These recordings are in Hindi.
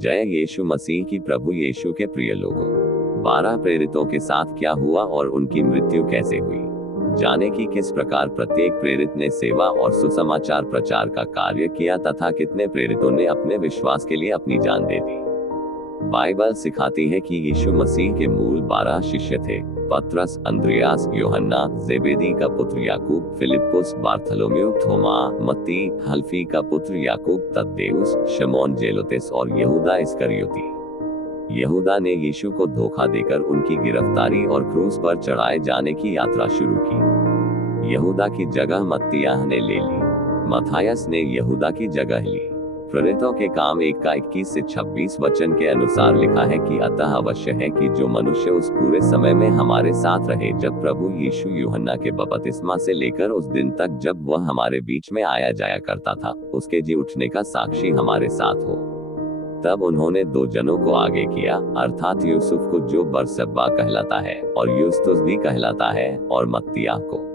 जय यीशु मसीह की। प्रभु यीशु के प्रिय लोगों, 12 प्रेरितों के साथ क्या हुआ और उनकी मृत्यु कैसे हुई, जाने कि किस प्रकार प्रत्येक प्रेरित ने सेवा और सुसमाचार प्रचार का कार्य किया तथा कितने प्रेरितों ने अपने विश्वास के लिए अपनी जान दे दी। बाइबल सिखाती है कि यीशु मसीह के मूल 12 शिष्य थे: पतरस, अंद्रियास, यूहन्ना, जेबेदी का पुत्र याकूब, फिलिप्पुस, बार्थोलोमेव, थोमा, मत्ती, हल्फी का पुत्र याकूब, तद्देउस, शमौन जेलोतेस और यहूदा इस्करियोती। यहूदा ने यीशु को धोखा देकर उनकी गिरफ्तारी और क्रूस पर चढ़ाए जाने की यात्रा शुरू की। यहूदा की जगह मत्तियाह ने ले ली। मत्थायस ने यहूदा की जगह ली। प्रेरितों के काम 1 का 21 से 26 वचन के अनुसार लिखा है कि अतः अवश्य है कि जो मनुष्य उस पूरे समय में हमारे साथ रहे जब प्रभु यीशु यूहन्ना के बपतिस्मा से लेकर उस दिन तक जब वह हमारे बीच में आया जाया करता था, उसके जी उठने का साक्षी हमारे साथ हो। तब उन्होंने 2 जनों को आगे किया, अर्थात यूसुफ को जो बरसब्बा कहलाता है और यूस्तुस भी कहलाता है, और मत्तियाह को।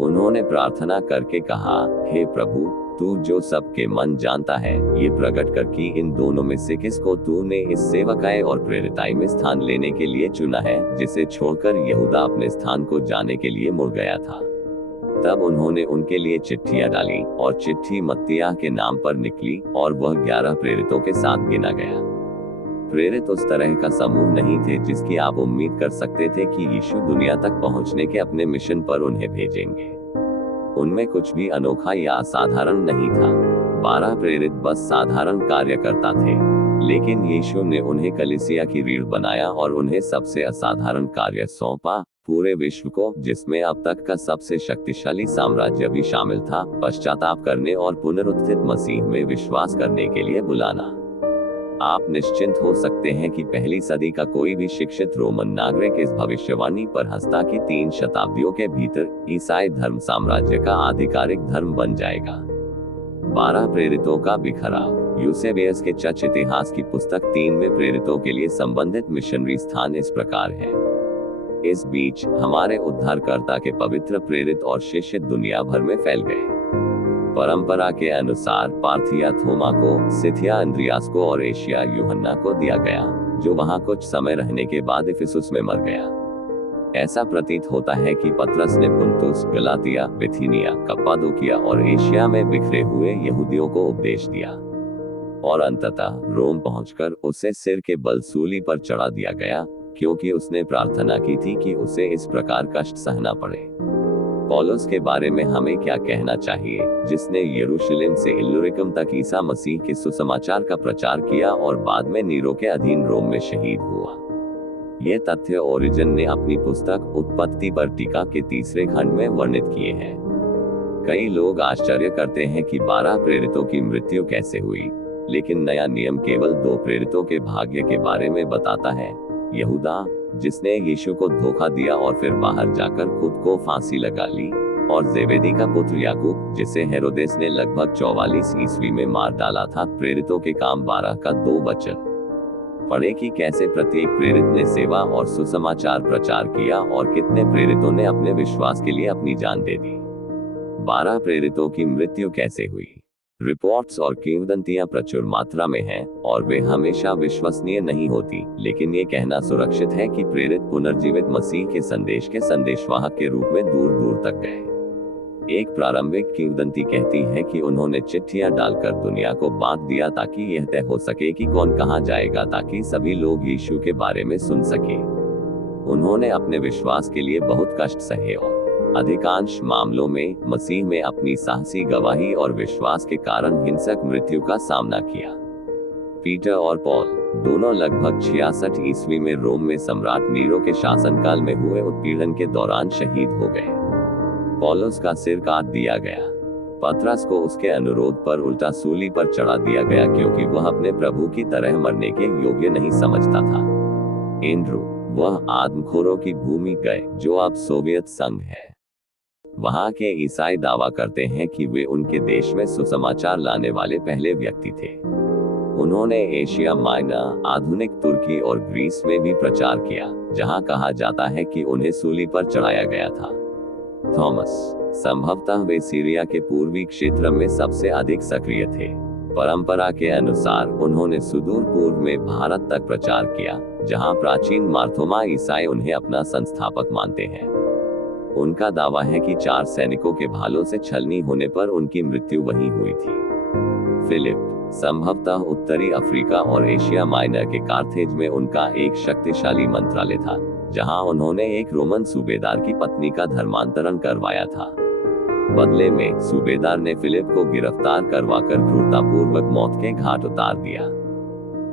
उन्होंने प्रार्थना करके कहा, हे प्रभु, तू जो सबके मन जानता है, ये प्रकट कर कि इन दोनों में से किसको तूने इस सेवकाई और प्रेरिताई में स्थान लेने के लिए चुना है, जिसे छोड़कर यहूदा अपने स्थान को जाने के लिए मुड़ गया था। तब उन्होंने उनके लिए चिट्ठियां डाली और चिट्ठी मत्तियाह के नाम पर निकली और वह 11 प्रेरितों के साथ गिना गया। प्रेरित उस तरह का समूह नहीं थे जिसकी आप उम्मीद कर सकते थे कि यीशु दुनिया तक पहुंचने के अपने मिशन पर उन्हें भेजेंगे। उनमें कुछ भी अनोखा या असाधारण नहीं था। 12 प्रेरित बस साधारण कार्यकर्ता थे, लेकिन यीशु ने उन्हें कलीसिया की रीढ़ बनाया और उन्हें सबसे असाधारण कार्य सौंपा, पूरे विश्व को, जिसमें अब तक का सबसे शक्तिशाली साम्राज्य भी शामिल था, पश्चाताप करने और पुनरुत्थित मसीह में विश्वास करने के लिए बुलाना। आप निश्चिंत हो सकते हैं कि पहली सदी का कोई भी शिक्षित रोमन नागरिक इस भविष्यवाणी पर हंसता कि 3 शताब्दियों के भीतर ईसाई धर्म साम्राज्य का आधिकारिक धर्म बन जाएगा। 12 प्रेरितों का बिखराव। यूसेबियस के चर्च इतिहास की पुस्तक 3 में प्रेरितों के लिए संबंधित मिशनरी स्थान इस प्रकार है। इस बीच हमारे उद्धारकर्ता के पवित्र प्रेरित और शिष्य दुनिया भर में फैल गए। परंपरा के अनुसार पार्थिया थोमा को, सिथिया अंद्रियास को और एशिया यूहन्ना को दिया गया, जो वहां कुछ समय रहने के बाद इफिसुस में मर गया। ऐसा प्रतीत होता है कि पतरस ने पुंतुस, गलातिया, बिथिनिया, कप्पादोकिया और एशिया में बिखरे हुए यहूदियों को उपदेश दिया और अंततः रोम पहुंचकर उसे सिर के बल सूली पर चढ़ा दिया गया, क्योंकि उसने प्रार्थना की थी कि उसे इस प्रकार कष्ट सहना पड़े। पौलुस के बारे में हमें क्या कहना चाहिए, जिसने यरूशलेम से इल्लुरिकम तक ईसा मसीह के सुसमाचार का प्रचार किया और बाद में नीरो के अधीन रोम में शहीद हुआ। ये तथ्य ओरिजन ने अपनी पुस्तक उत्पत्ति पर टीका के 3 खंड में वर्णित किए हैं। कई लोग आश्चर्य करते हैं कि 12 प्रेरितों की मृत्यु कैसे हुई, लेकिन नया नियम केवल 2 प्रेरितों के भाग्य के बारे में बताता है: यहूदा, जिसने यीशु को धोखा दिया और फिर बाहर जाकर खुद को फांसी लगा ली, और जेबेदी का पुत्र याकूब, जिसे हेरोदेस ने लगभग 44 ईस्वी में मार डाला था। प्रेरितों के काम 12 का 2 वचन पढ़े कि कैसे प्रत्येक प्रेरित ने सेवा और सुसमाचार प्रचार किया और कितने प्रेरितों ने अपने विश्वास के लिए अपनी जान दे दी। 12 प्रेरितों की मृत्यु कैसे हुई। रिपोर्ट्स और किंवदंतियां प्रचुर मात्रा में हैं और वे हमेशा विश्वसनीय नहीं होती, लेकिन ये कहना सुरक्षित है कि प्रेरित पुनर्जीवित मसीह के संदेश के संदेशवाहक के रूप में दूर दूर तक गए। एक प्रारंभिक किंवदंती कहती है कि उन्होंने चिट्ठियां डालकर दुनिया को बांट दिया ताकि यह तय हो सके कि कौन कहां जाएगा, ताकि सभी लोग यीशु के बारे में सुन सके। उन्होंने अपने विश्वास के लिए बहुत कष्ट सहे और अधिकांश मामलों में मसीह में अपनी साहसी गवाही और विश्वास के कारण हिंसक मृत्यु का सामना किया। पीटर और पॉल दोनों लगभग 66 ईस्वी में रोम में सम्राट नीरो के शासनकाल में हुए उत्पीड़न के दौरान शहीद हो गए। पौलुस का सिर काट दिया गया। पतरस को उसके अनुरोध पर उल्टा सूली पर चढ़ा दिया गया, क्योंकि वह अपने प्रभु की तरह मरने के योग्य नहीं समझता था। एंड्रू, वह आदमखोरों की भूमि गए, जो अब सोवियत संघ है। वहां के ईसाई दावा करते हैं कि वे उनके देश में सुसमाचार लाने वाले पहले व्यक्ति थे। उन्होंने एशिया माइनर, आधुनिक तुर्की और ग्रीस में भी प्रचार किया, जहां कहा जाता है कि उन्हें सूली पर चढ़ाया गया था। थॉमस, संभवतः वे सीरिया के पूर्वी क्षेत्र में सबसे अधिक सक्रिय थे। परंपरा के अनुसार उन्होंने सुदूर पूर्व में भारत तक प्रचार किया, जहां प्राचीन मार्थोमा ईसाई उन्हें अपना संस्थापक मानते हैं। उनका दावा है कि 4 सैनिकों के भालों से छलनी होने पर उनकी मृत्यु वहीं हुई थी। फिलिप संभवतः उत्तरी अफ्रीका और एशिया माइनर के कार्थेज में उनका एक शक्तिशाली मंत्रालय था, जहां उन्होंने एक रोमन सूबेदार की पत्नी का धर्मांतरण करवाया था। बदले में सूबेदार ने फिलिप को गिरफ्तार करवाकर क्रूरतापूर्वक मौत के घाट उतार दिया।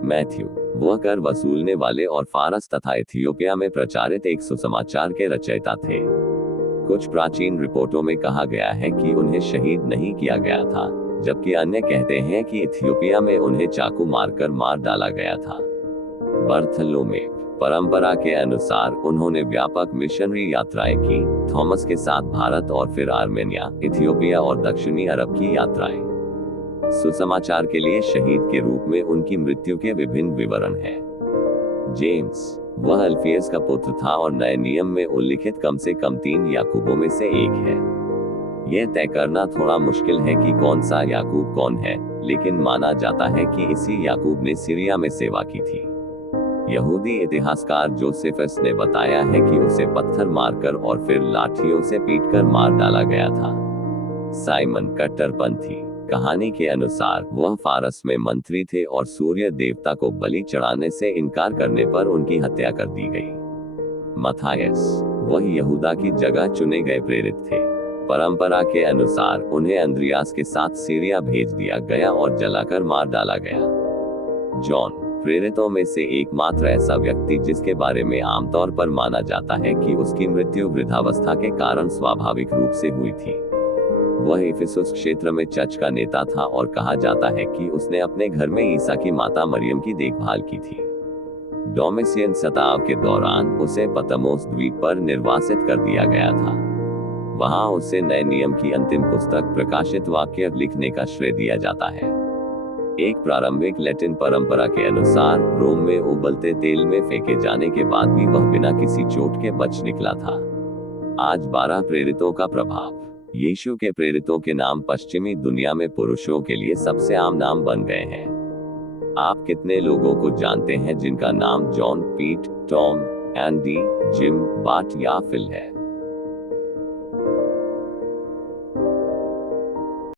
मैथ्यू वह कर वसूलने वाले और फारस तथा इथियोपिया में प्रचारित एक सुसमाचार के रचयिता थे। कुछ प्राचीन रिपोर्टों में कहा गया है कि उन्हें शहीद नहीं किया गया था, जबकि अन्य कहते हैं कि इथियोपिया में उन्हें चाकू मारकर मार डाला गया था। बर्थलोमेव परंपरा के अनुसार उन्होंने व्यापक मिशनरी यात्राएं की, थॉमस के साथ भारत और फिर आर्मेनिया, इथियोपिया और दक्षिणी अरब की यात्राएं। सुसमाचार के लिए शहीद के रूप में उनकी मृत्यु के विभिन्न विवरण हैं। जेम्स वह अल्फियस का पुत्र था और नए नियम में उल्लिखित कम से कम 3 याकूबों में से एक है। यह तय करना थोड़ा मुश्किल है कि कौन सा याकूब कौन है, लेकिन माना जाता है कि इसी याकूब ने सीरिया में सेवा की थी। यहूदी इतिहासकार जोसेफस ने बताया है कि उसे पत्थर मारकर और फिर लाठियों से पीटकर मार डाला गया था। साइमन कट्टरपंथी कहानी के अनुसार वह फारस में मंत्री थे और सूर्य देवता को बलि चढ़ाने से इनकार करने पर उनकी हत्या कर दी गई। मथायस वह यहूदा की जगह चुने गए प्रेरित थे। परंपरा के अनुसार उन्हें अंद्रियास के साथ सीरिया भेज दिया गया और जलाकर मार डाला गया। जॉन प्रेरितों में से एकमात्र ऐसा व्यक्ति जिसके बारे में आमतौर पर माना जाता है कि उसकी मृत्यु वृद्धावस्था के कारण स्वाभाविक रूप से हुई थी। वह इफिसुस क्षेत्र में चर्च का नेता था और कहा जाता है कि उसने अपने घर में ईसा की माता मरियम की देखभाल की थी। डोमिशियन सताव के दौरान उसे पतमोस द्वीप पर निर्वासित कर दिया गया था। वहां उसे नए नियम की अंतिम पुस्तक प्रकाशित वाक्य लिखने का श्रेय दिया जाता है। एक प्रारंभिक लैटिन परंपरा के अनुसार रोम में उबलते तेल में फेंके जाने के बाद भी वह बिना किसी चोट के बच निकला था। आज 12 प्रेरितों का प्रभाव। यीशु के प्रेरितों के नाम पश्चिमी दुनिया में पुरुषों के लिए सबसे आम नाम बन गए हैं। आप कितने लोगों को जानते हैं जिनका नाम जॉन, पीट, टॉम, एंडी, जिम, बाट या फिल है?